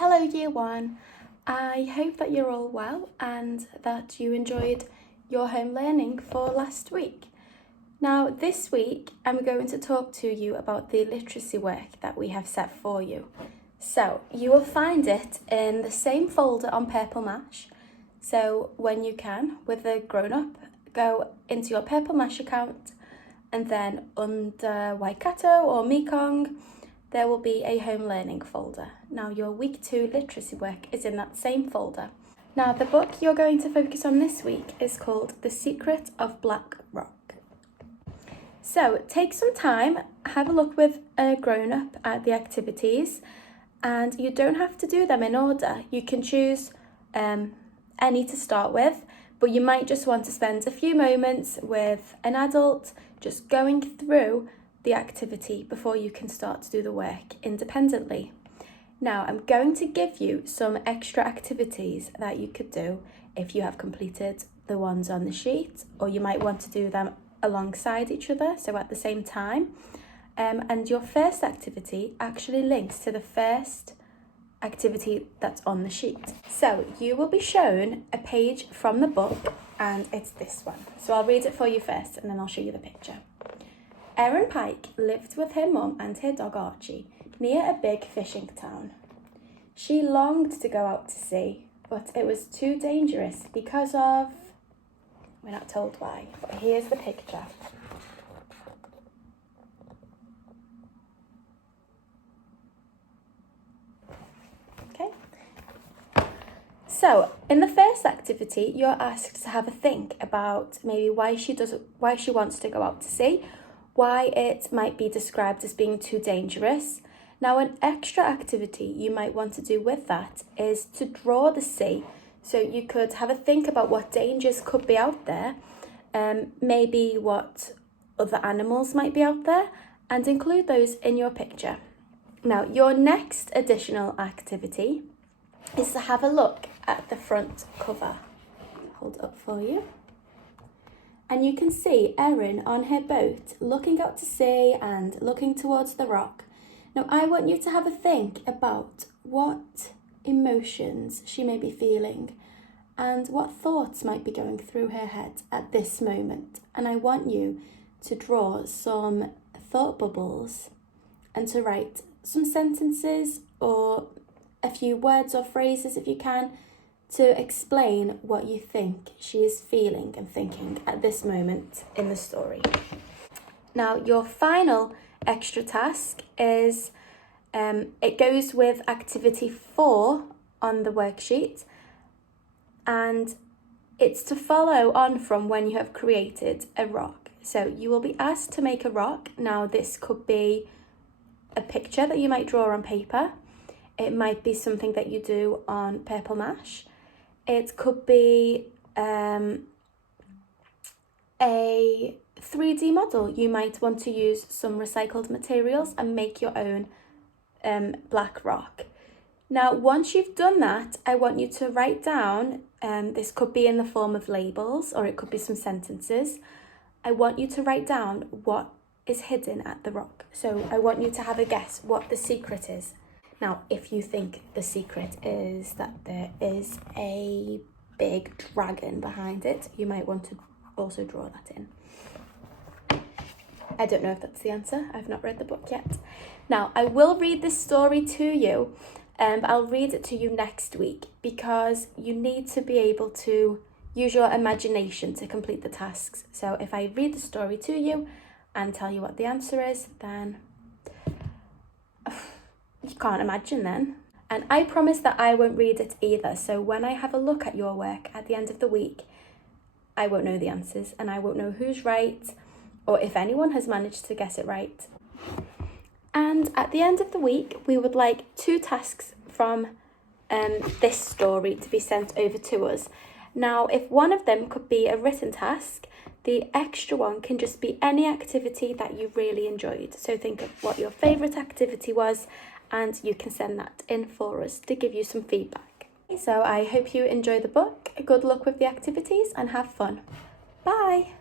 Hello Year 1, I hope that you're all well and that you enjoyed your home learning for last week. Now this week I'm going to talk to you about the literacy work that we have set for you. So you will find it in the same folder on Purple Mash. So when you can, with a grown-up, go into your Purple Mash account and then under Waikato or Mekong, there will be a home learning folder. Now your week 2 literacy work is in that same folder. Now the book you're going to focus on this week is called The Secret of Black Rock. So take some time, have a look with a grown-up at the activities, and you don't have to do them in order. You can choose any to start with, but you might just want to spend a few moments with an adult just going through the activity before you can start to do the work independently. Now I'm going to give you some extra activities that you could do if you have completed the ones on the sheet, or you might want to do them alongside each other, so at the same time. And your first activity actually links to the first activity that's on the sheet. So you will be shown a page from the book, and it's this one. So I'll read it for you first and then I'll show you the picture. Erin Pike lived with her mum and her dog Archie near a big fishing town. She longed to go out to sea, but it was too dangerous because of... we're not told why, but here's the picture. Okay. So in the first activity, you're asked to have a think about maybe why she wants to go out to sea, why it might be described as being too dangerous. Now an extra activity you might want to do with that is to draw the sea. So you could have a think about what dangers could be out there, maybe what other animals might be out there, and include those in your picture. Now your next additional activity is to have a look at the front cover. Hold it up for you. And you can see Erin on her boat looking out to sea and looking towards the rock. Now I want you to have a think about what emotions she may be feeling and what thoughts might be going through her head at this moment. And I want you to draw some thought bubbles and to write some sentences or a few words or phrases if you can, to explain what you think she is feeling and thinking at this moment in the story. Now, your final extra task is, it goes with activity 4 on the worksheet, and it's to follow on from when you have created a rock. So you will be asked to make a rock. Now, this could be a picture that you might draw on paper. It might be something that you do on Purple Mash. It could be a 3D model. You might want to use some recycled materials and make your own black rock. Now, once you've done that, I want you to write down, this could be in the form of labels or it could be some sentences. I want you to write down what is hidden at the rock. So I want you to have a guess what the secret is. Now, if you think the secret is that there is a big dragon behind it, you might want to also draw that in. I don't know if that's the answer. I've not read the book yet. Now, I will read this story to you, but I'll read it to you next week because you need to be able to use your imagination to complete the tasks. So if I read the story to you and tell you what the answer is, then... you can't imagine then. And I promise that I won't read it either. So when I have a look at your work at the end of the week, I won't know the answers and I won't know who's right or if anyone has managed to guess it right. And at the end of the week, we would like 2 tasks from this story to be sent over to us. Now, if one of them could be a written task, the extra one can just be any activity that you really enjoyed. So think of what your favourite activity was, and you can send that in for us to give you some feedback. So I hope you enjoy the book. Good luck with the activities and have fun. Bye!